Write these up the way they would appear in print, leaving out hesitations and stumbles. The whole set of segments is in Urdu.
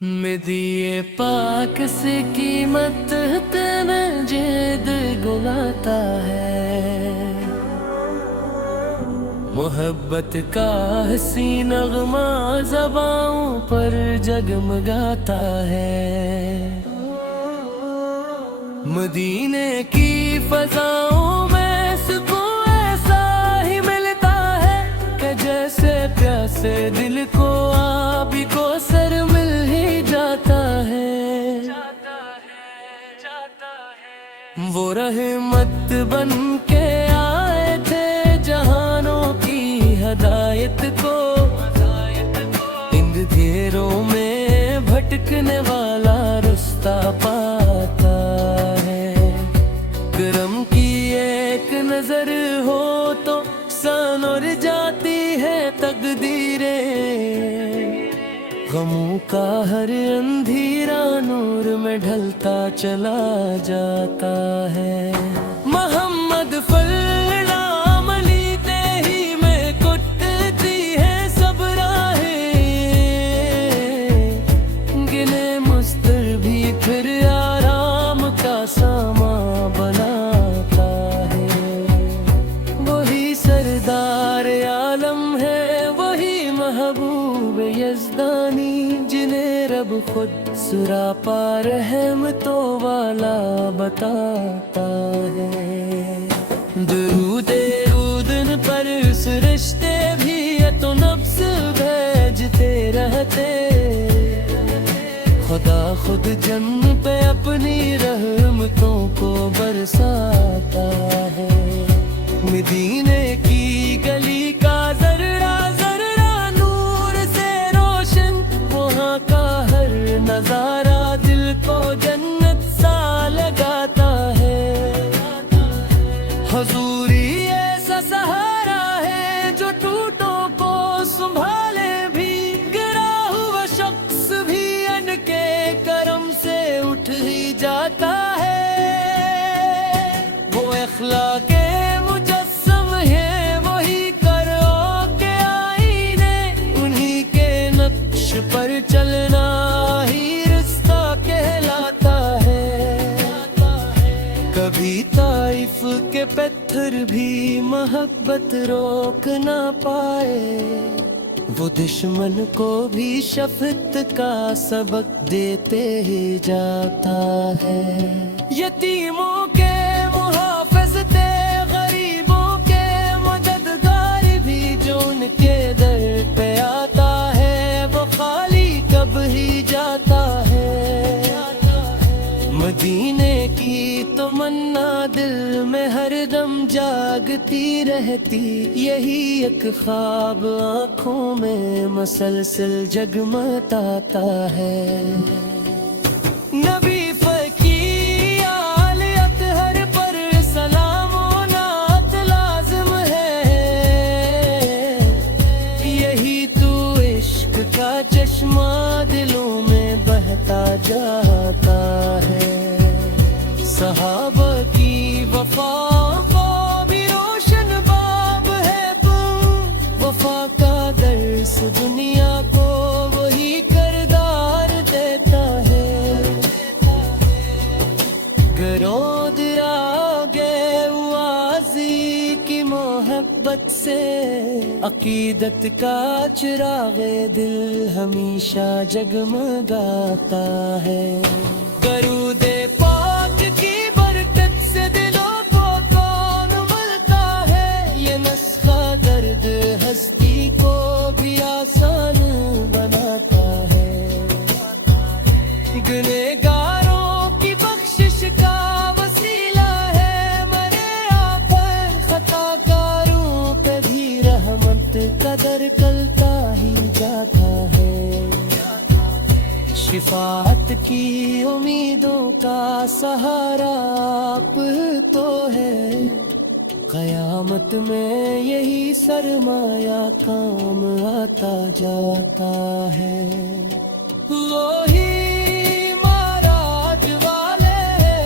مدیے پاک سے قیمت تینے جید گلاتا ہے، محبت کا حسین نغمہ زبانوں پر جگمگاتا ہے۔ مدینے کی فضاؤں میں سکون ایسا ہی ملتا ہے کہ جیسے پیاسے دل کو آبی کو سر مل ہی جاتا ہے۔ وہ رحمت بن کے آئے تھے جہانوں کی ہدایت کو، اندھیروں میں بھٹکنے والا رستہ پاتا ہے۔ کرم کی ایک نظر ہو تو سنور جاتی ہے تقدیریں، غموں کا ہر اندھیرا نور میں ڈھلتا چلا جاتا ہے۔ محمد فلام علی تہی میں کٹتی ہے سب راہیں، گنے مستر بھی پھر آرام کا ساما بناتا ہے۔ وہی سردار عالم ہے، وہی محبوب یزدانی، جنہیں رب خود سراپا رحمتوں والا بتاتا ہے۔ درود ان پر سرشتے بھی تو نفس بھیجتے رہتے، خدا خود جن پہ اپنی رحمتوں کو برساتا ہے۔ مدینے کی گلی کا ذرہ ذرہ نور سے روشن، وہاں کا ہر نظارہ دل کو جنت سا لگاتا ہے۔ حضوری ایسا سہارا ہے جو ٹوٹوں کو سنبھالے بھی، گرا ہوا شخص بھی ان کے کرم سے اٹھ ہی جاتا ہے۔ وہ اخلاق مجسم ہے، وہی کرو کے آئینے، انہی کے نقش پر چلنا ہی رستہ کہلاتا ہے۔ کبھی طائف کے پتھر بھی محبت روک نہ پائے، وہ دشمن کو بھی شفقت کا سبق دیتے ہی جاتا ہے۔ یتیموں کے محافظ تھے، غریبوں کے مددگار بھی، جو ان کے در پہ آتا ہے وہ خالی کب ہی جاتا ہے۔ مدینے کی تمنا دل میں ہر دم جاگتی رہتی، یہی ایک خواب آنکھوں میں مسلسل جگمگاتا ہے۔ نبی فقی آل اطہر پر سلام و نعت لازم ہے، یہی تو عشق کا چشمہ دلوں میں بہتا جاتا ہے۔ صحابہ کی وفا بھی روشن باب ہے، وفا کا درس دنیا کو وہی کردار دیتا ہے۔ گروں درا گے وازی کی محبت سے، عقیدت کا چراغ دل ہمیشہ جگمگاتا ہے۔ درود پاک کی برکت سے دلوں کو کون ملتا ہے، یہ نسخہ درد ہستی کو بھی آسان بناتا ہے۔ گنہگاروں کی بخشش کا وسیلہ ہے، مرے آخر خطا کاروں پہ بھی رحمت قدر کلتا ہی جاتا ہے۔ شفاعت کی امیدوں کا سہارا آپ تو ہے، قیامت میں یہی سرمایہ کام آتا جاتا ہے۔ وہی معراج والے ہیں،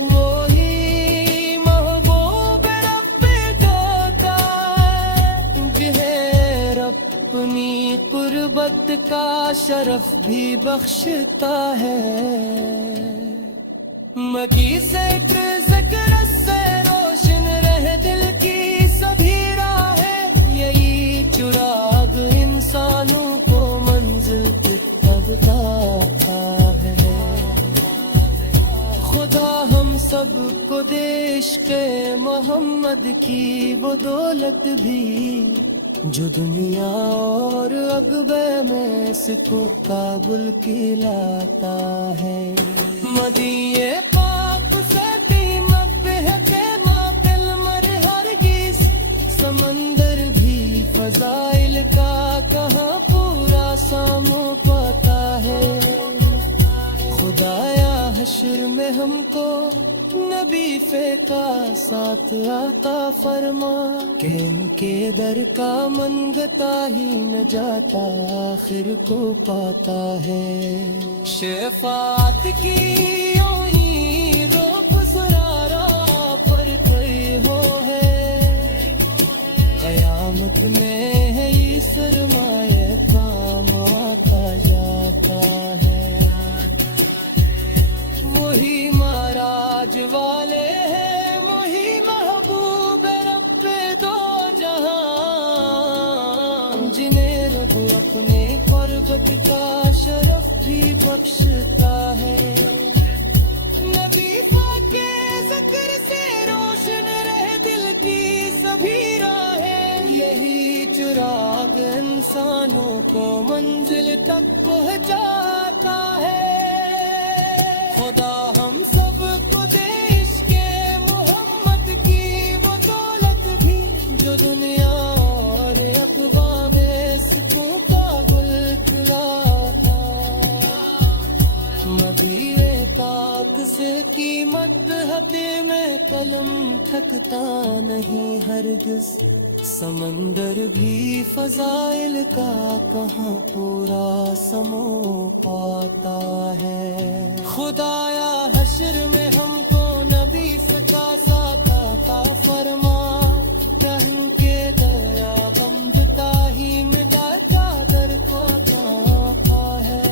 وہی محبوب رب ہوتا ہے، جنہیں رب اپنی قربت دولت کا شرف بھی بخشتا ہے۔ مکی ذکر سے روشن رہ دل کی سبھی راہیں، یہی چراغ انسانوں کو منزل تک بتاتا ہے۔ خدا ہم سب کو دے عشق محمد کی وہ دولت بھی جو دنیا اور عقبے میں سکوں کا گل کھلاتا ہے۔ مدینے پاک سے قیمت ہے کہ ماقل مر ہرگز، سمندر بھی فضائل کا کہاں پورا سامو پاتا ہے۔ خدایا حشر میں ہم کو نبی کا ساتھ عطا فرما، کہ ان کے در کا منگتا ہی نہ جاتا آخر کو پاتا ہے۔ شفاعت کی امید و بسرارا پر کوئی ہو ہے، قیامت میں ہے یہ سرمایہ کام آتا جاتا ہے۔ وہی معراج والے ہیں، وہی محبوب رب دو جہاں، جنہیں رب اپنے قربت کا شرف بھی بخشتا ہے۔ نبی پاک کے ذکر سے روشن رہ دل کی سبھی راہیں، یہی چراغ انسانوں کو منزل تک پہنچاتا ہے۔ خدا ہم سب کو دے عشق محمد کی وہ دولت بھی جو دنیا اور اقوام میں سکوں کا گل کھلاتا۔ مدینے پاک سے قیمت حد میں قلم تھکتا نہیں ہرگز، سمندر بھی فضائل کا کہاں پورا سمو پاتا ہے۔ خدایا حشر میں ہم کو نبی کا ساتھ عطا فرما، کہن کے دیا بمبتا ہی مٹا چادر کو عطا ہے۔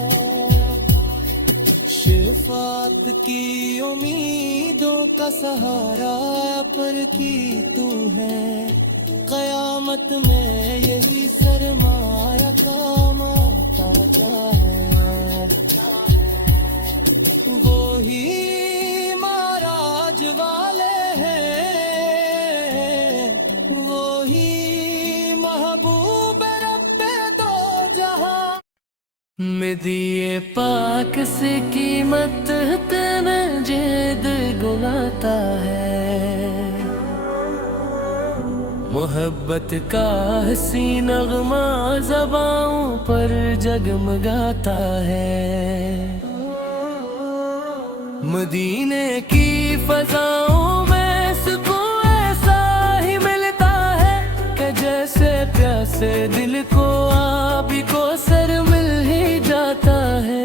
شفاعت کی امیدوں کا سہارا پر کی تو ہے، قیامت میں یہی سرمایہ کام آتا ہے۔ وہی معراج والے ہیں، وہی محبوب رب دو جہاں۔ مدینے پاک سے قیمت تینا جید گلاتا ہے، محبت کا حسین نغمہ زبانوں پر جگمگاتا ہے۔ مدینے کی فضاؤں میں سکون ایسا ہی ملتا ہے کہ جیسے پیاسے دل کو آبی کو سر مل ہی جاتا ہے۔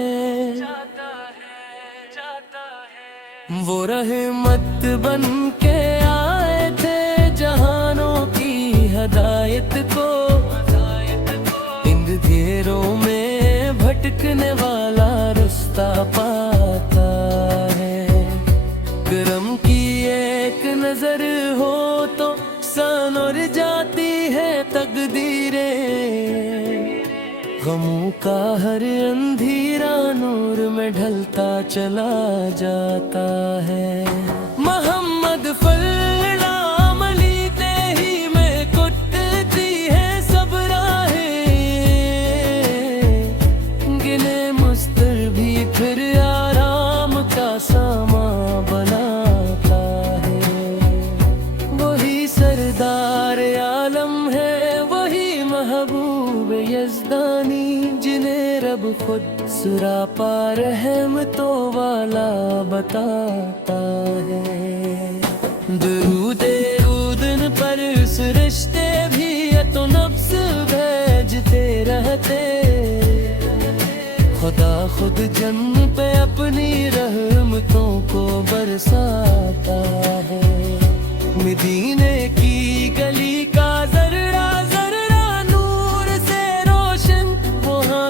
وہ رحمت بن کے آئے تھے جہانوں کی ہدایت کو، اندھیروں میں بھٹکنے والا رستہ پاتا ہے۔ کرم کی ایک نظر ہو تو سنور جاتی ہے تقدیریں، غموں کا ہر اندھیرا نور میں ڈھلتا چلا جاتا ہے۔ محمد محبوب یزدانی جنہیں رب خود سراپا رحمتوں والا بتاتا ہے۔ درود ان پر اس رشتے بھی تو نفس بھیجتے رہتے، خدا خود جن پہ اپنی رحمتوں کو برساتا ہے۔ مدینے کی گلی کا ذرہ ذرہ نور سے روشن، وہاں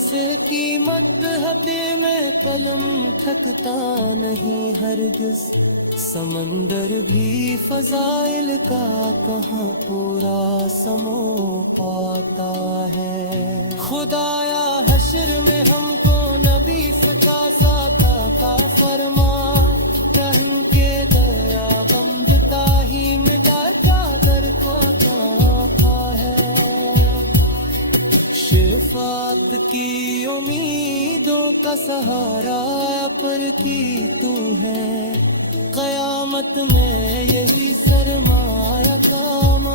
سے قیمت ہدے میں قلم تھکتا نہیں ہرگز، سمندر بھی فضائل کا کہاں پورا سمو پاتا ہے۔ خدایا حشر میں ہم کو نبی کا ساتھ عطا فرما، رحم کے دیا بندتا ہی مٹا چادر کو تاپا ہے۔ شفاعت کی امیدوں کا سہارا پر کی تو ہے، قیامت میں یہی سرمایہ کام